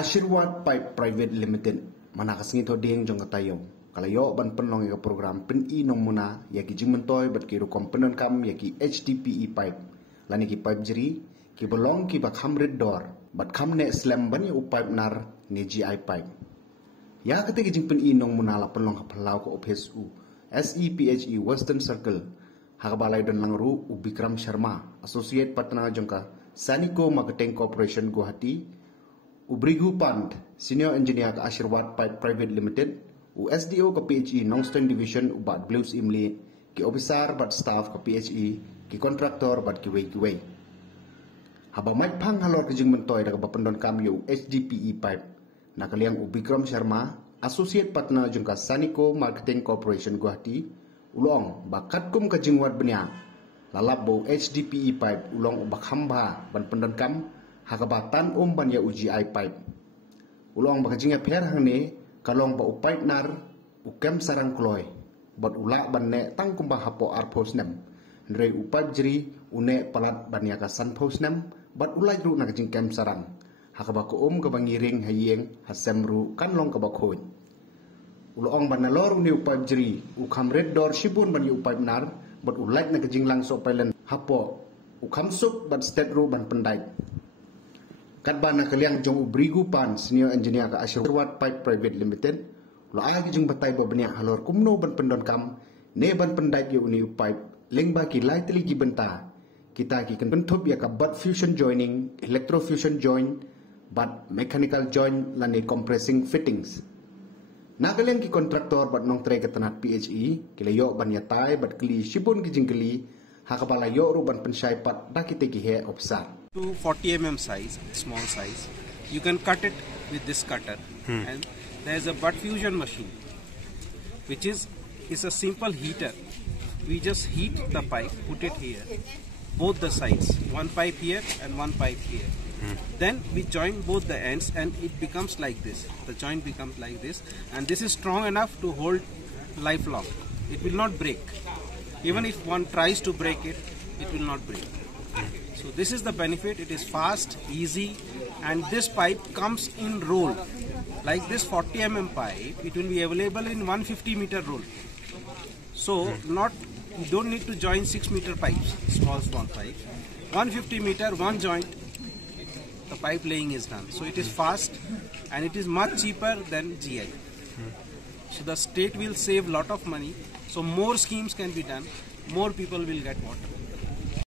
Ashirwad Pipe Private Limited manakas ngito ding jong katayong kalayo ban penlong ika program pen I nong muna yaki jingmentoy bat ki rukom penon kam yaki HDPE pipe lani ki pipe jeri ki belong ki bak hamred door bat kam ne slam ban u pipe nar ne GI pipe ya kete ki jing pen I nong muna la penlong hapalau ko OPSU SEPHE Western Circle hakabalay don langru u Bikram Sharma associate partner jongka Saniko Marketing Corporation Guwahati Ubrigu Pand, Senior Engineer ke Ashirwad Pipe Private Limited, USDO ke PHE Nongstoin Division ubat Blues Imli, ke officer bat staff ke PHE, ke kontraktor bat kiway. Haba mai pang halor ke jing mentoy daga bapendon kam yu HDPE Pipe, nakaliang Bikram Sharma, Associate Partner jungka Saniko Marketing Corporation Guwahati, ulong bakat kum ke jingwat benya, lalap bau HDPE Pipe ulong ubak hamba ban pendon kam, hakabatan ban ya UGI pipe. Ulong bakajinga per hang ne kalong ba pipe nar ukem sarang kloy. Bat ulak ban ne tang kumbang hapo arpos nem. Nrei pipe jeri une palat ban ya kasan pos nem bat ulai ru nak jing kem sarang. Hakabako ka bangiring hayeng hasemru kanlong kabakhoy. Ulong ban nalor uni pipe jeri ukam red door shibun ban yu pipe nar bat ulai nak jing lang so pailen hapo ukam sup bat state ru ban pendai. Kadbana kaliang jong Ubrigu Pan Senior Engineer ke Ashirwad Pipe Private Limited lo agi jong batay babanya halor kumno ban pendon kam ne ban pendai yu uni pipe lengba ki lightly ki benta kita ki kan bentup ya ka butt fusion joining electrofusion joint but mechanical joint lani compressing fittings na kaliang ki kontraktor bat nong tre ketanat PHE kilayo ban yatai bat kli shibun ki jingkeli hakapala yo ru ban pensai pat dakite ki he opsar to 40 mm size, small size. You can cut it with this cutter. And there is a butt fusion machine, which is a simple heater. We just heat the pipe, put it here, both the sides, one pipe here and one pipe here. Then we join both the ends and it becomes like this. The joint becomes like this, and this is strong enough to hold lifelong. It will not break. Even if one tries to break it, it will not break. So this is the benefit. It is fast, easy, and this pipe comes in roll. Like this 40 mm pipe, it will be available in 150 meter roll. So you don't need to join 6 meter pipes, small pipes. 150 meter, one joint, the pipe laying is done. So it is fast and it is much cheaper than GI. So the state will save lot of money. So more schemes can be done. More people will get water.